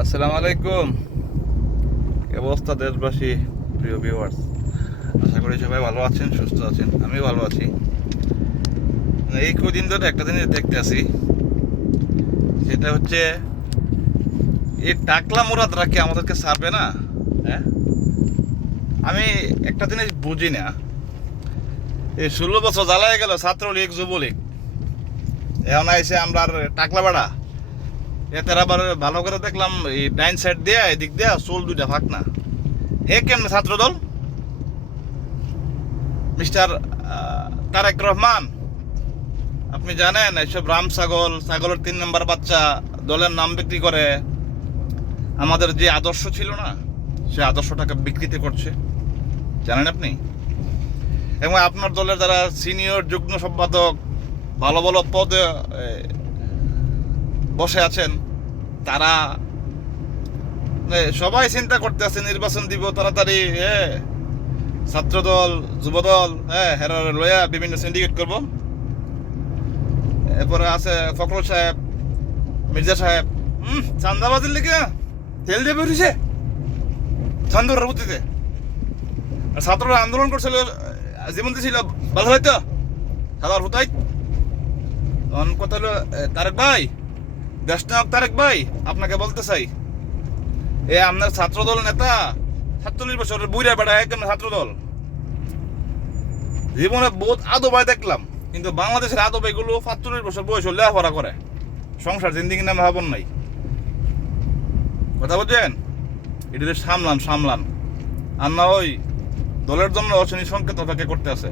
আসসালামু আলাইকুম। অবস্থা দেশবাসী, প্রিয় ভিউয়ার্স আশা করি সবাই ভালো আছেন, সুস্থ আছেন। আমি ভালো আছি। এই কদিন ধরে একটা জিনিস দেখতে আছি সেটা হচ্ছে, এই টাকলা মুরাদরা কি আমাদেরকে ছাড়বে না? হ্যাঁ? আমি একটা জিনিস বুঝি না। এই ষোলো বছর জ্বালায় গেল ছাত্রলীগ, যুবলীগ। এখন আইসে আমরা টাকলা বাড়া এতে আবার ভালো করে দেখলাম, এই ডাইন সাইড দিয়ে, এদিক দিয়ে চোল দুইটা ফাঁক না। হে কেমন ছাত্র দল মিস্টার তারেক রহমান, আপনি জানেন, এইসব রাম ছাগল, ছাগলের তিন নম্বর বাচ্চা, দলের নাম বিক্রি করে, আমাদের যে আদর্শ ছিল না, সে আদর্শটাকে বিকৃতি করছে। জানেন আপনি? এবং আপনার দলের যারা সিনিয়র যুগ্ম সম্পাদক, ভালো ভালো পদে বসে আছেন, তারা সবাই চিন্তা করতে আছে, নির্বাচন দিব, তাড়াতাড়ি হ্যাঁ ছাত্রদল, যুবদল হ্যাঁ হেরা লয়া বিভিন্ন সিন্ডিকেট করব। এরপরে আছে ফখরুল সাহেব, মির্জা সাহেব হুম চান্দাবাজির লিখে তেল দিয়ে বেরিয়েছে চান্দুর বুদ্ধিতে। ছাত্ররা আন্দোলন করছিল, জীবন ছিল ভালো হয়তো সাদার হুতাই? তখন কথা হলো তারেক ভাই তারেক ভাই, আপনাকে বলতে চাই। এ আপনার ছাত্রদল নেতা, সাতচল্লিশ বুড়া একদম ছাত্রদল। জীবনে বহুত আদবায় দেখলাম, কিন্তু বাংলাদেশের আদব সাতচল্লিশ বছর বয়স লেখাপড়া করে। সংসার জিন্দিগি নামে ভাবন নাই। কথা বলছেন এটা সামলান সামলান। আর না ওই দলের জন্য অশনি সংকেত অপেক্ষা করতে আছে।